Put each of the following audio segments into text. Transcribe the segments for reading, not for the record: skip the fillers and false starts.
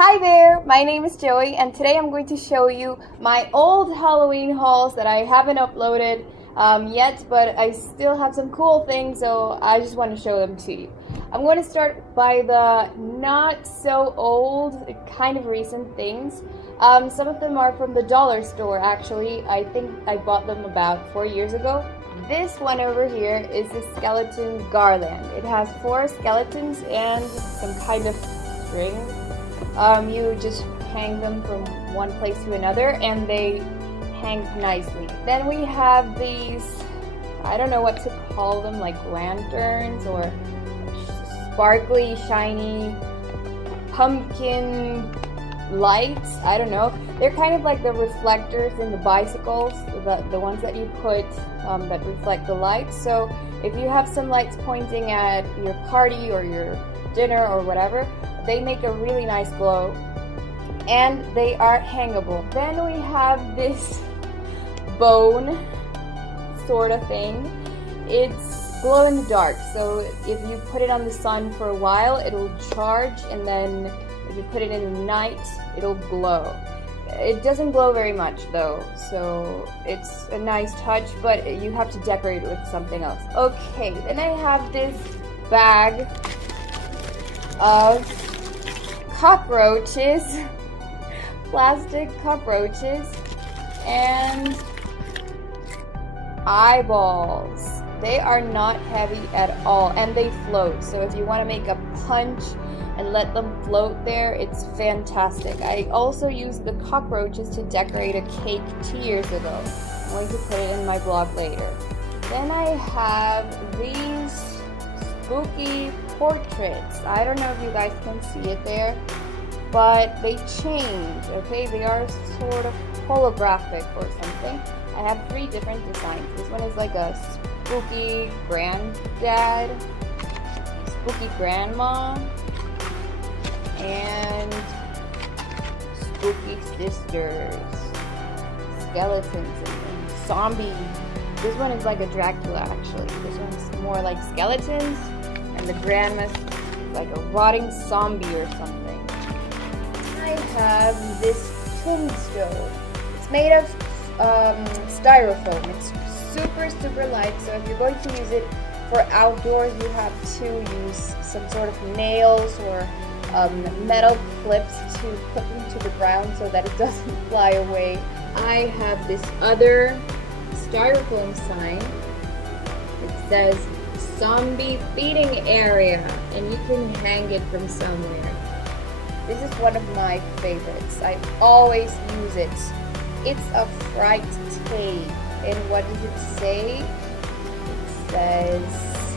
Hi there, my name is Joey and today I'm going to show you my old Halloween hauls that I haven't uploaded yet, but I still have some cool things, so I just want to show them to you. I'm going to start by the not so old, kind of recent things. Some of them are from the dollar store actually. I think I bought them about 4 years ago. This one over here is the skeleton garland. It has 4 skeletons and some kind of string. You just hang them from one place to another and they hang nicely. Then we have these, I don't know what to call them, like lanterns or sparkly, shiny pumpkin lights. I don't know. They're kind of like the reflectors in the bicycles, the ones that you put that reflect the light. So if you have some lights pointing at your party or your dinner or whatever, they make a really nice glow and they are hangable. Then we have this bone sort of thing. It's glow in the dark, so if you put it on the sun for a while it'll charge, and then if you put it in the night it'll glow. It doesn't glow very much though, so it's a nice touch, but you have to decorate it with something else. Okay, then I have this bag of cockroaches, plastic cockroaches, and eyeballs. They are not heavy at all and they float, so if you want to make a punch and let them float there, it's fantastic. I also used the cockroaches to decorate a cake 2 years ago. I'm going to put it in my blog later. Then I have these spooky portraits. I don't know if you guys can see it there, but they change, okay? They are sort of holographic or something. I have 3 different designs. This one is like a spooky granddad, spooky grandma, and spooky sisters, skeletons, and zombie. This one is like a Dracula actually. This one's more like skeletons, and the grandma's like a rotting zombie or something. I have this tombstone. It's made of styrofoam. It's super light, so if you're going to use it for outdoors, you have to use some sort of nails or metal clips to put them to the ground so that it doesn't fly away. I have this other styrofoam sign. It says zombie feeding area, and you can hang it from somewhere. This is one of my favorites. I always use it. It's a fright tape, and what does it say? It says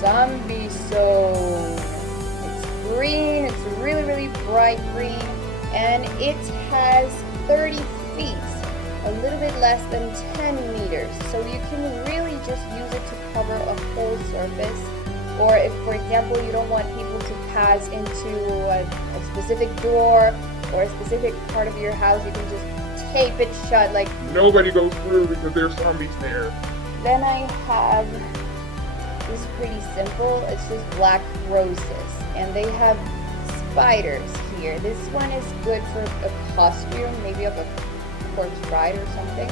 zombie zone. It's green, it's really bright green, and it has 30 feet, a little bit less than 10 meters, so you can really just use it to cover a whole surface. Or if, for example, you don't want people to pass into a specific door or a specific part of your house, you can just tape it shut, like nobody goes through because there's zombies there. Then I have, this is pretty simple, it's just black roses, and they have spiders here. This one is good for a costume, maybe of a corpse bride or something.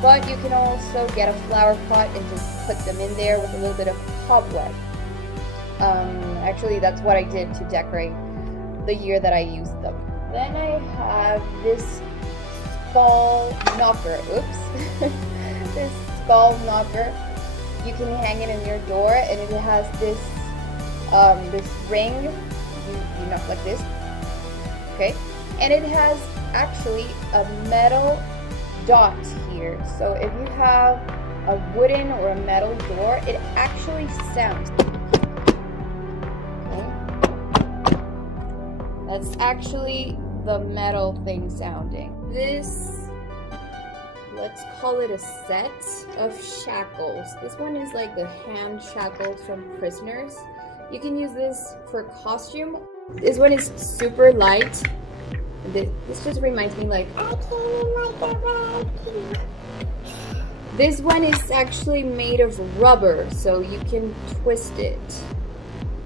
But you can also get a flower pot and just put them in there with a little bit of cobweb. Actually, that's what I did to decorate the year that I used them. Then I have this skull knocker. Oops. This skull knocker. You can hang it in your door, and it has this this ring. You knock like this. Okay, and it has actually a metal dot here. So if you have a wooden or a metal door, it actually sounds. Okay. That's actually the metal thing sounding. This, let's call it a set of shackles. This one is like the hand shackles from prisoners. You can use this for costume. This one is super light. This just reminds me like, I came in like a rag. This one is actually made of rubber, so you can twist it.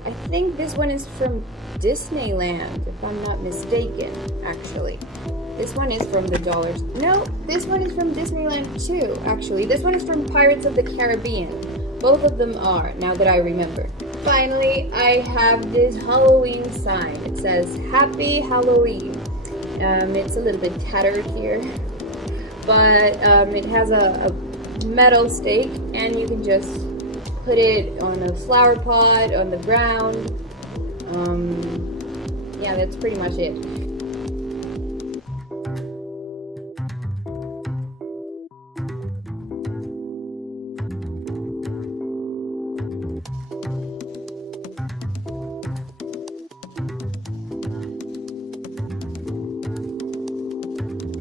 I think this one is from Disneyland, if I'm not mistaken, actually. This one is from the dollars. No, this one is from Disneyland too, actually. This one is from Pirates of the Caribbean. Both of them are, now that I remember. Finally, I have this Halloween sign. It says, Happy Halloween. It's a little bit tattered here, but it has a metal stake, and you can just put it on a flower pot, on the ground. Yeah, that's pretty much it.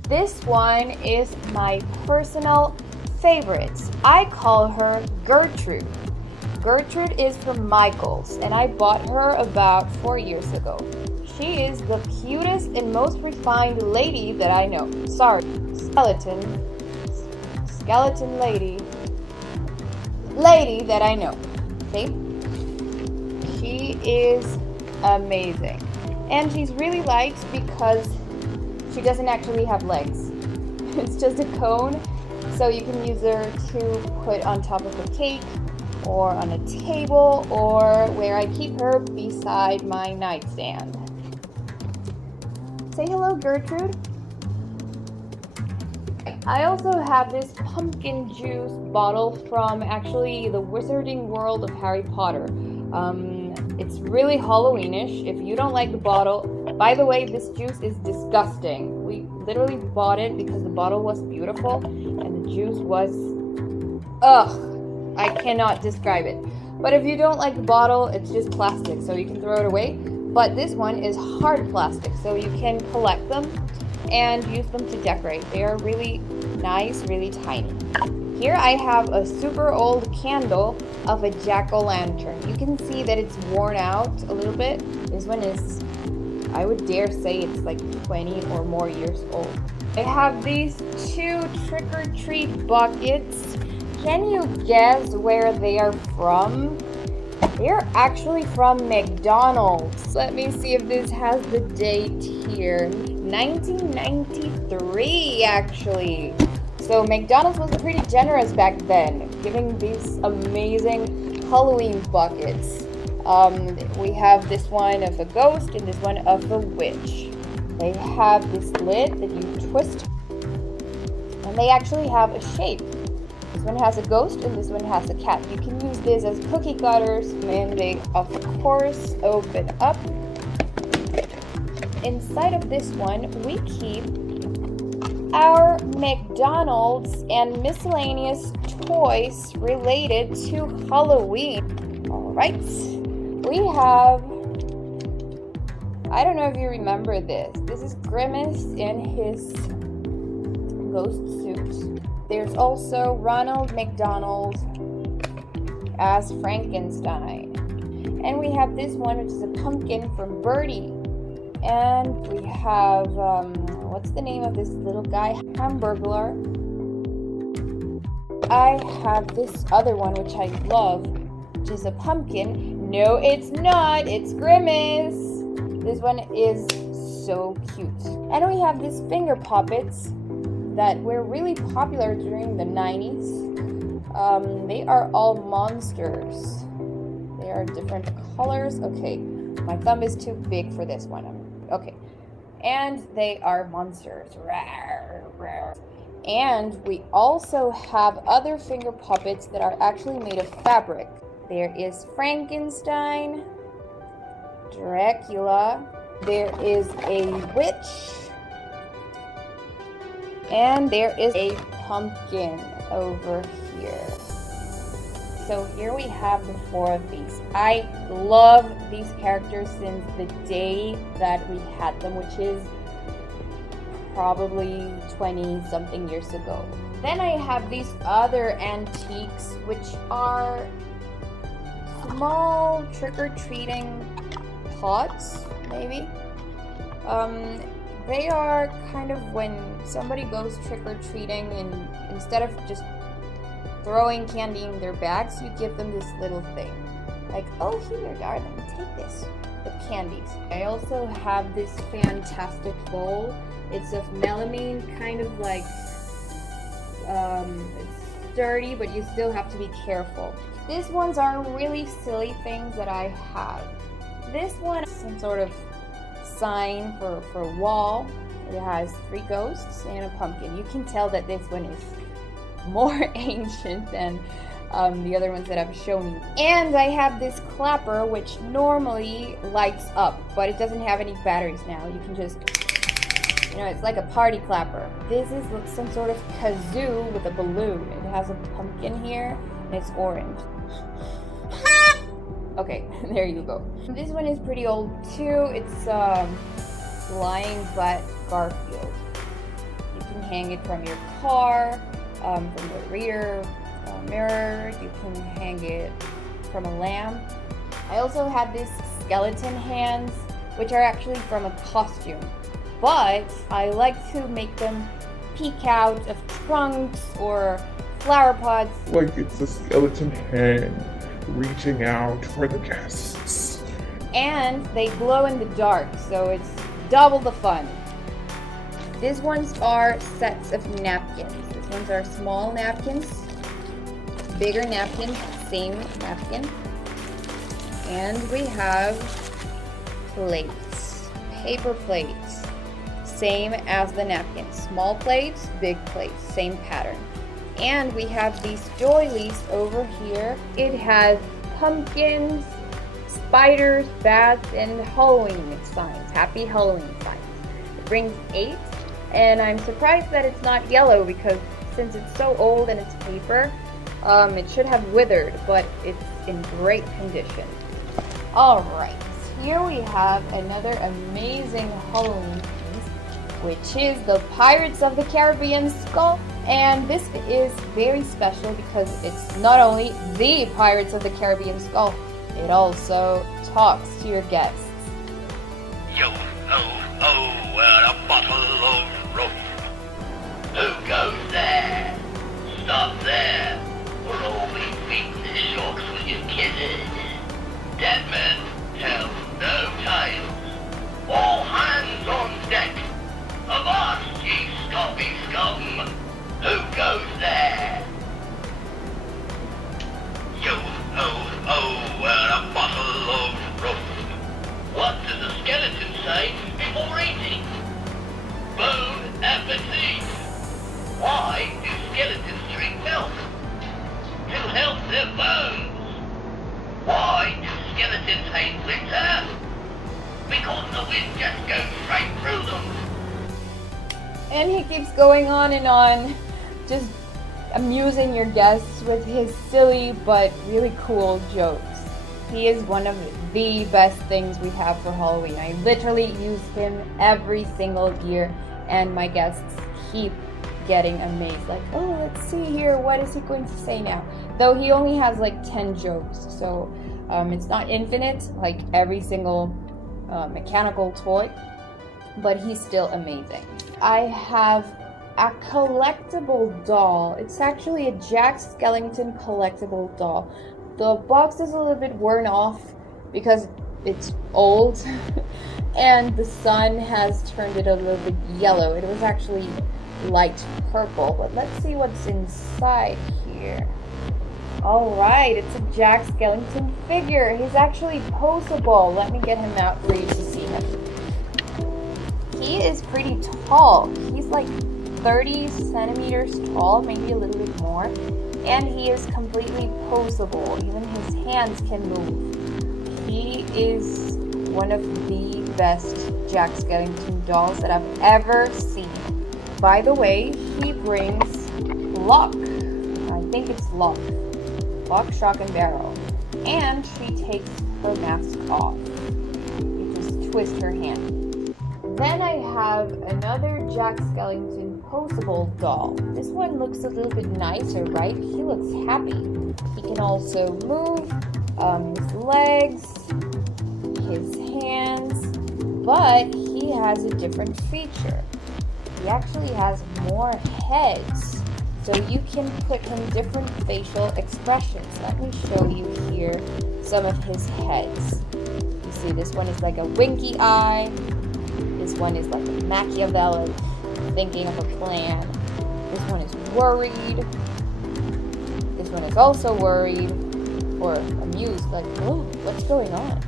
This one is my personal favorite. I call her Gertrude. Gertrude is from Michael's, and I bought her about 4 years ago. She is the cutest and most refined lady that I know. Sorry, skeleton lady that I know. Okay? She is amazing. And she's really liked because she doesn't actually have legs. It's just a cone, so you can use her to put on top of a cake or on a table, or where I keep her beside my nightstand. Say hello, Gertrude. I also have this pumpkin juice bottle from actually the Wizarding World of Harry Potter. It's really Halloweenish. If you don't like the bottle, by the way, this juice is disgusting. We literally bought it because the bottle was beautiful and the juice was, ugh, I cannot describe it. But if you don't like the bottle, it's just plastic, so you can throw it away. But this one is hard plastic, so you can collect them and use them to decorate. They are really nice, really tiny. Here I have a super old candle of a jack-o'-lantern. You can see that it's worn out a little bit. This one is, I would dare say it's like 20 or more years old. I have these two trick-or-treat buckets. Can you guess where they are from? They're actually from McDonald's. Let me see if this has the date here. 1993, actually. So McDonald's was pretty generous back then, giving these amazing Halloween buckets. We have this one of a ghost and this one of a witch. They have this lid that you twist, and they actually have a shape. This one has a ghost and this one has a cat. You can use this as cookie cutters, and they of course open up. Inside of this one we keep our McDonald's and miscellaneous toys related to Halloween. Alright, we have, I don't know if you remember this. This is Grimace in his ghost suit. There's also Ronald McDonald as Frankenstein. And we have this one, which is a pumpkin from Birdie. And we have, what's the name of this little guy? Hamburglar. I have this other one, which I love, which is a pumpkin. No, it's not. It's Grimace. This one is so cute. And we have these finger puppets that were really popular during the 90s. They are all monsters. They are different colors. Okay, my thumb is too big for this one. Okay, And they are monsters. Rawr, rawr. And we also have other finger puppets that are actually made of fabric. There is Frankenstein, Dracula, there is a witch, and there is a pumpkin over here. So here we have the 4 of these. I love these characters since the day that we had them, which is probably 20 something years ago. Then I have these other antiques, which are small trick-or-treating pots, maybe. They are kind of when somebody goes trick-or-treating, and instead of just throwing candy in their bags, you give them this little thing. Like, oh, here, darling, take this with candies. I also have this fantastic bowl. It's of melamine, kind of like, it's sturdy, but you still have to be careful. These ones are really silly things that I have. This one is some sort of sign for a wall. It has 3 ghosts and a pumpkin. You can tell that this one is more ancient than the other ones that I've shown you. And I have this clapper, which normally lights up, but it doesn't have any batteries now. You can just, you know, it's like a party clapper. This is some sort of kazoo with a balloon. It has a pumpkin here, and it's orange. Okay, there you go. This one is pretty old too. It's Flying Butt Garfield. You can hang it from your car, from the rear mirror. You can hang it from a lamp. I also have these skeleton hands, which are actually from a costume, but I like to make them peek out of trunks or flower pots. Like it's a skeleton hand reaching out for the guests. And they glow in the dark, so it's double the fun. These ones are sets of napkins. These ones are small napkins, bigger napkins, same napkin. And we have plates, paper plates, same as the napkins. Small plates, big plates, same pattern. And we have these doilies over here. It has pumpkins, spiders, bats, and Halloween signs. Happy Halloween signs. It brings 8, and I'm surprised that it's not yellow because since it's so old and it's paper, it should have withered, but it's in great condition. Alright, here we have another amazing Halloween piece, which is the Pirates of the Caribbean skull. And this is very special because it's not only the Pirates of the Caribbean skull, it also talks to your guests. Yo, oh, we're a bottle of rum. Who goes there? Stop there. We're all beating the sharks with your kidded. Dead men tell no tales. All hands on deck. Avast, ye scabby scum. Who goes there? Yo, oh, we're a bottle of rum. What does the skeleton say before eating? Bon appetit. Why do skeletons drink milk? To help their bones. Why do skeletons hate winter? Because the wind just goes straight through them. And he keeps going on and on, just amusing your guests with his silly but really cool jokes. He is one of the best things we have for Halloween. I literally use him every single year, and my guests keep getting amazed. Like, oh, let's see here, what is he going to say now? Though he only has like 10 jokes, so it's not infinite like every single mechanical toy, but he's still amazing. I have a collectible doll. It's actually a Jack Skellington collectible doll. The box is a little bit worn off because it's old and the sun has turned it a little bit yellow. It was actually light purple, but let's see what's inside here. Alright, it's a Jack Skellington figure. He's actually poseable. Let me get him out for you to see him. He he is pretty tall. He's like 30 centimeters tall, maybe a little bit more. And he is completely poseable. Even his hands can move. He is one of the best Jack Skellington dolls that I've ever seen. By the way, he brings luck. I think it's luck. Luck, shock, and barrel. And she takes her mask off. You just twist her hand. Then I have another Jack Skellington poseable doll. This one looks a little bit nicer, right? He looks happy. He can also move his legs, his hands, but he has a different feature. He actually has more heads, so you can put him different facial expressions. Let me show you here some of his heads. You see, this one is like a winky eye. This one is like a Machiavellian, thinking of a plan. This one is worried. This one is also worried or amused, like, oh, what's going on?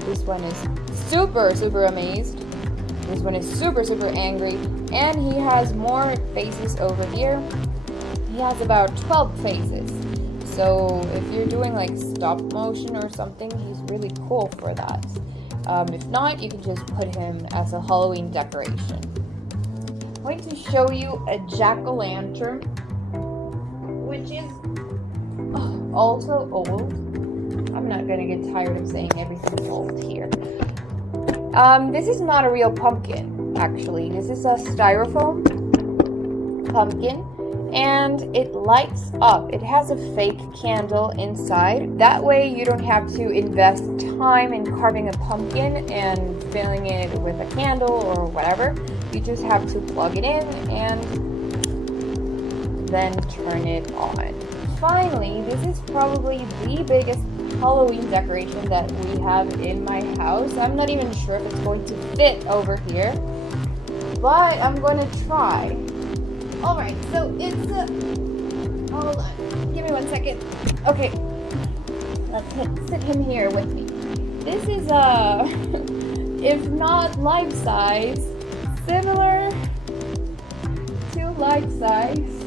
This one is super amazed. This one is super angry. And he has more faces over here. He has about 12 faces. So if you're doing like stop motion or something, he's really cool for that. If not, you can just put him as a Halloween decoration. I'm going to show you a jack-o'-lantern, which is also old. I'm not gonna get tired of saying everything's old here. This is not a real pumpkin, actually. This is a styrofoam pumpkin, and it lights up. It has a fake candle inside. That way you don't have to invest time in carving a pumpkin and filling it with a candle or whatever. You just have to plug it in and then turn it on. Finally, this is probably the biggest Halloween decoration that we have in my house. I'm not even sure if it's going to fit over here, but I'm going to try. Alright, so it's a... Hold on. Give me 1 second. Okay. Let's sit him here with me. This is a... if not life-size, similar to life-size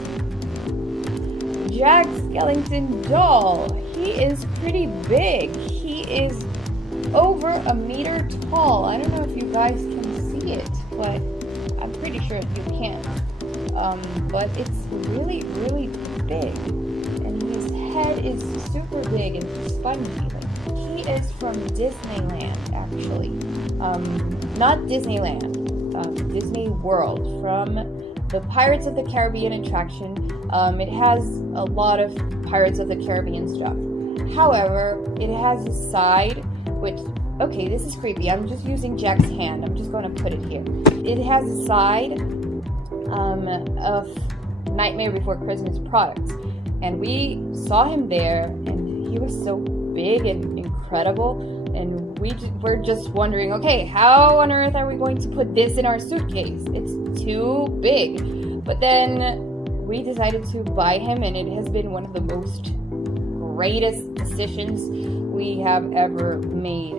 Jack Skellington doll. He is pretty big. He is over 1 meter tall. I don't know if you guys can see it, but I'm pretty sure you can. But it's really big. And his head is super big and spongy. He is from Disneyland, actually. Not Disneyland, Disney World, from the Pirates of the Caribbean attraction. It has a lot of Pirates of the Caribbean stuff. However, it has a side, which, okay, this is creepy. I'm just using Jack's hand. I'm just going to put it here. It has a side of Nightmare Before Christmas products. And we saw him there, and he was so big and incredible. And we're just wondering, okay, how on earth are we going to put this in our suitcase? It's too big. But then we decided to buy him, and it has been one of the most greatest decisions we have ever made.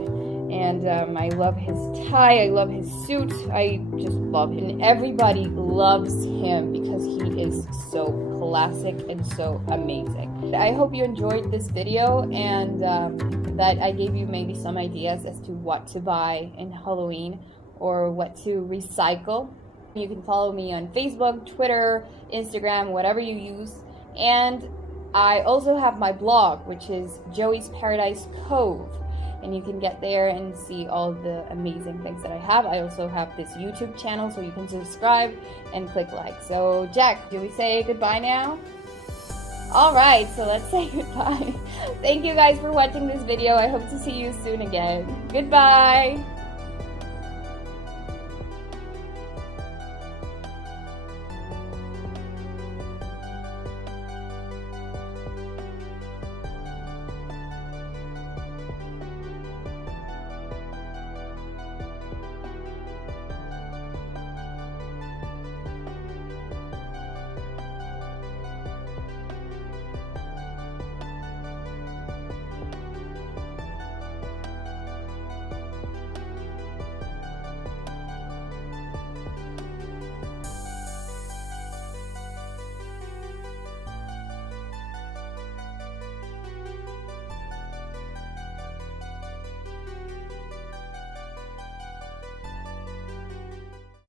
And I love his tie, I love his suit, I just love him. And everybody loves him because he is so classic and so amazing. I hope you enjoyed this video and that I gave you maybe some ideas as to what to buy in Halloween or what to recycle. You can follow me on Facebook, Twitter, Instagram, whatever you use. And I also have my blog, which is Joey's Paradise Cove. And you can get there and see all the amazing things that I have. I also have this YouTube channel, so you can subscribe and click like. So, Jack, do we say goodbye now? Alright, so let's say goodbye. Thank you guys for watching this video. I hope to see you soon again. Goodbye!